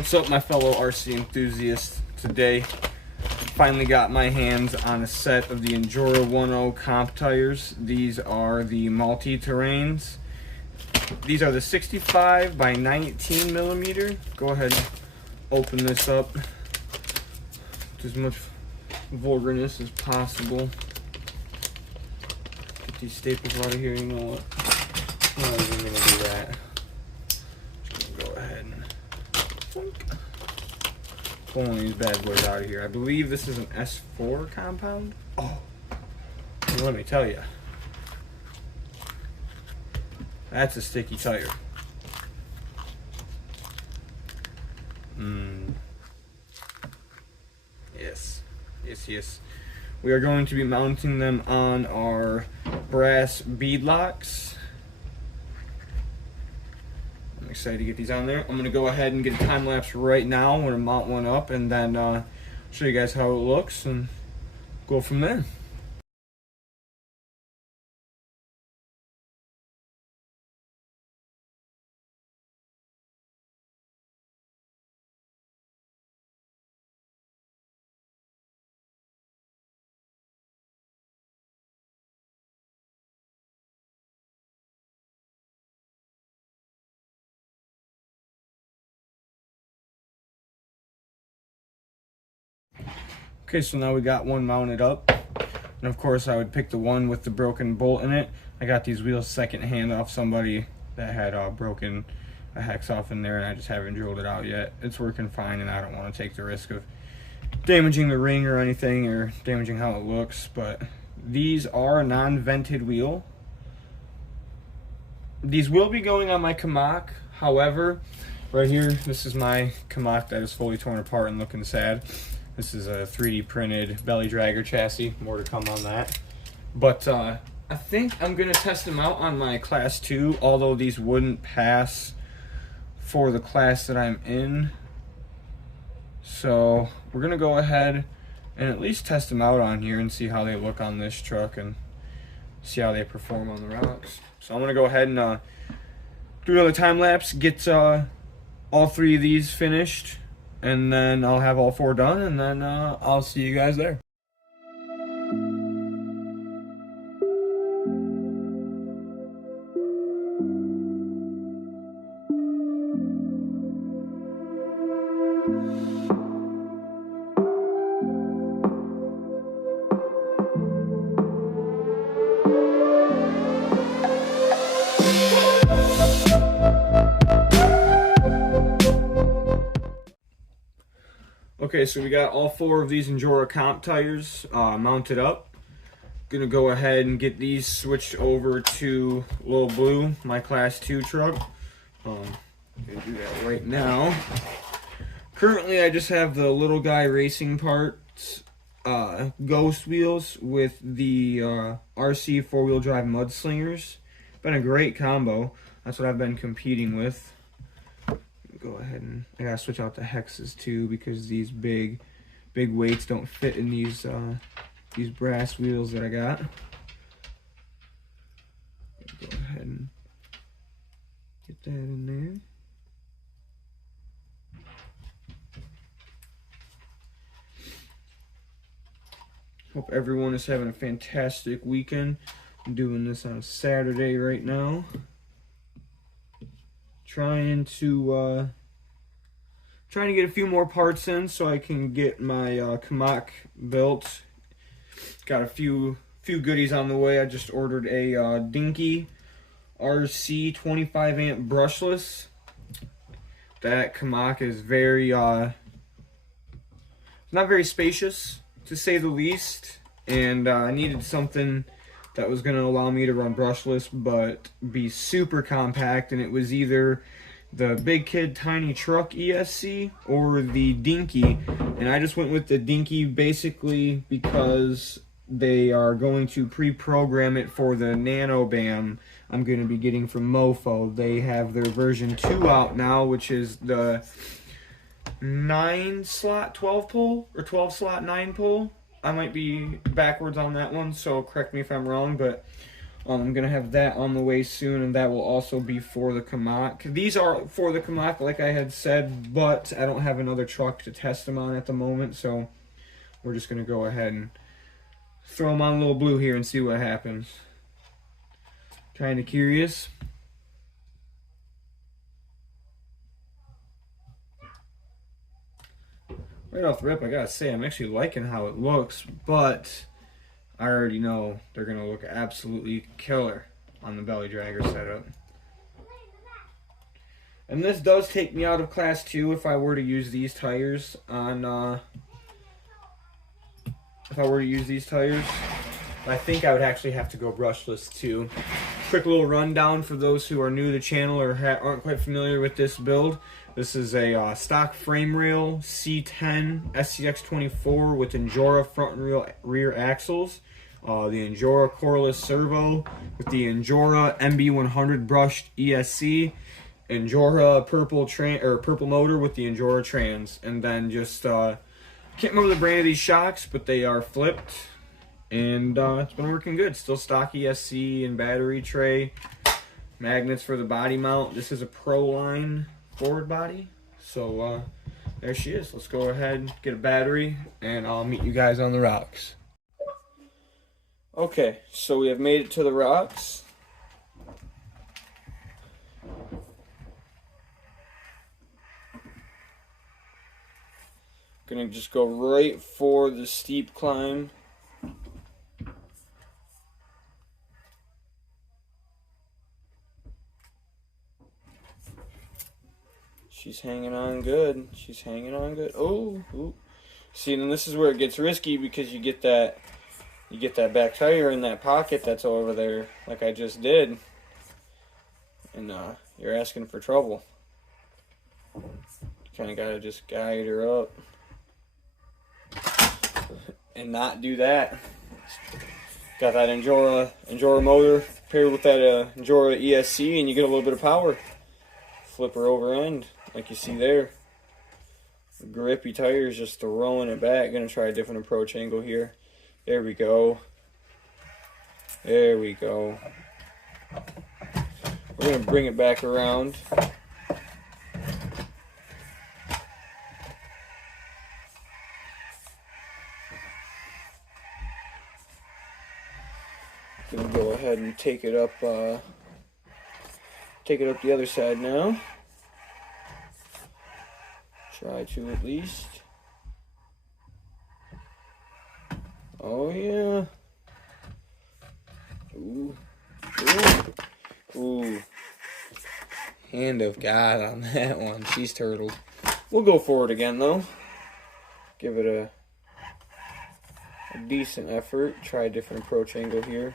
What's up, my fellow RC enthusiasts? Today, finally got my hands on a set of the Injora 1.0 comp tires. These are the multi-terrains. These are the 65 by 19 millimeter. Go ahead and open this up with as much vulgarness as possible. Get these staples out of here. You know what? I'm not even gonna do that. Just gonna go ahead and pull one of these bad boys out of here. I believe this is an S4 compound. Oh, well, let me tell you, that's a sticky tire. Yes. We are going to be mounting them on our brass bead locks. I'm excited to get these on there. I'm going to go ahead and get a time lapse right now. I'm going to mount one up and then show you guys how it looks and go from there. Okay, so now we got one mounted up, and of course I would pick the one with the broken bolt in it. I got these wheels secondhand off somebody that had broken a hex off in there, and I just haven't drilled it out yet. It's working fine, and I don't want to take the risk of damaging the ring or anything, or damaging how it looks. But these are a non-vented wheel. These will be going on my Kamak. However, right here, this is my Kamak that is fully torn apart and looking sad. This is a 3D printed belly dragger chassis. More to come on that. But I think I'm going to test them out on my Class 2, although these wouldn't pass for the class that I'm in. So we're going to go ahead and at least test them out on here and see how they look on this truck and see how they perform on the rocks. So I'm going to go ahead and do another time lapse, get all three of these finished, and then I'll have all four done, and then I'll see you guys there. Okay, so we got all four of these Injora comp tires mounted up. Gonna go ahead and get these switched over to Lil Blue, my Class 2 truck. Gonna do that right now. Currently, I just have the Little Guy Racing Parts Ghost wheels with the RC four-wheel drive Mudslingers. Been a great combo. That's what I've been competing with. Go ahead and I gotta switch out the hexes too, because these big weights don't fit in these brass wheels that I got. Go ahead and get that in there. Hope everyone is having a fantastic weekend. I'm doing this on a Saturday right now. Trying to get a few more parts in so I can get my Kamak built. Got a few goodies on the way. I just ordered a Dinky RC 25 amp brushless. That Kamak is very not very spacious, to say the least, and I needed something that was going to allow me to run brushless but be super compact, and it was either the Big Kid Tiny Truck ESC or the Dinky, and I just went with the Dinky basically because they are going to pre-program it for the Nano BAM I'm going to be getting from Mofo. They have their version 2 out now, which is the 9-slot 12 pole or 12-slot 9 pole. I might be backwards on that one, so correct me if I'm wrong, but I'm going to have that on the way soon, and that will also be for the Kamak. These are for the Kamak, like I had said, but I don't have another truck to test them on at the moment, so we're just going to go ahead and throw them on Little Blue here and see what happens. Kind of curious. Right off the rip, I gotta say, I'm actually liking how it looks, but I already know they're gonna look absolutely killer on the belly dragger setup. And this does take me out of Class 2 if I were to use these tires on, I think I would actually have to go brushless too. Quick little rundown for those who are new to the channel or aren't quite familiar with this build. This is a stock frame rail C10 SCX24 with Injora front and rear axles. The Injora coreless servo with the Injora MB100 brushed ESC. Injora purple motor with the Injora trans. And then just, can't remember the brand of these shocks, but they are flipped. And it's been working good. Still stock ESC and battery tray. Magnets for the body mount. This is a Pro line forward body. So there she is. Let's go ahead, get a battery, and I'll meet you guys on the rocks. Okay, so we have made it to the rocks. Gonna just go right for the steep climb. She's hanging on good. She's hanging on good. Oh, ooh. See, and this is where it gets risky because you get that back tire in that pocket that's over there, like I just did, and you're asking for trouble. Kind of gotta just guide her up and not do that. Got that Injora motor paired with that Injora ESC, and you get a little bit of power. Flip her over end, like you see there. Grippy tires, just throwing it back. Gonna try a different approach angle here. There we go. There we go. We're gonna bring it back around. Gonna go ahead and take it up the other side now. Try to at least. Oh yeah. Ooh. Ooh. Ooh. Hand of God on that one. She's turtled. We'll go forward again though. Give it a decent effort. Try a different approach angle here.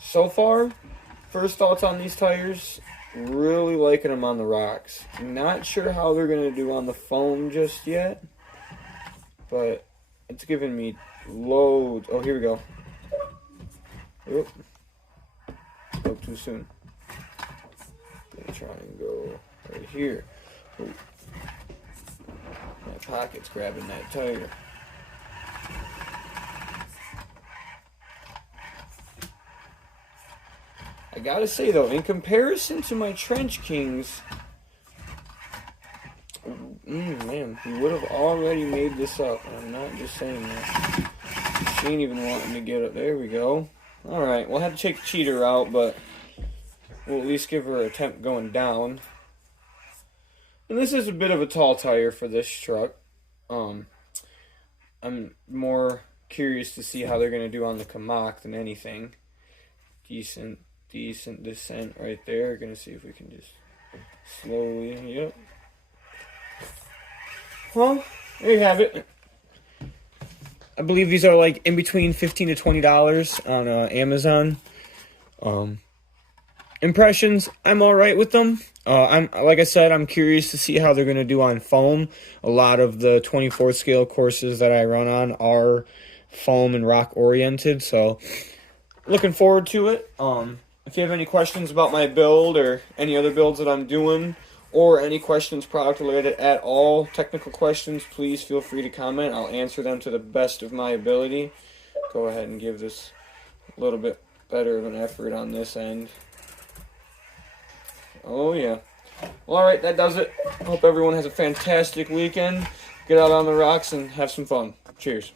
So far, first thoughts on these tires, really liking them on the rocks. Not sure how they're going to do on the foam just yet, but it's giving me loads. Oh, here we go. Oop. Spoke too soon. Gonna try and go right here. Ooh. My pocket's grabbing that tire. I gotta say though, in comparison to my Trench Kings, man, we would have already made this up. I'm not just saying that. She ain't even wanting to get up. There we go. Alright, we'll have to take the cheater out, but we'll at least give her an attempt going down. And this is a bit of a tall tire for this truck. I'm more curious to see how they're going to do on the Kamak than anything. Decent descent right there. Gonna see if we can just slowly, yep. Well, there you have it. I believe these are like in between $15 to $20 on Amazon. Impressions, I'm alright with them. Like I said, I'm curious to see how they're gonna do on foam. A lot of the 24 scale courses that I run on are foam and rock oriented, so looking forward to it. If you have any questions about my build or any other builds that I'm doing, or any questions product related at all, technical questions, please feel free to comment. I'll answer them to the best of my ability. go ahead and give this a little bit better of an effort on this end. Oh yeah. Well, alright, that does it. Hope everyone has a fantastic weekend. Get out on the rocks and have some fun. Cheers.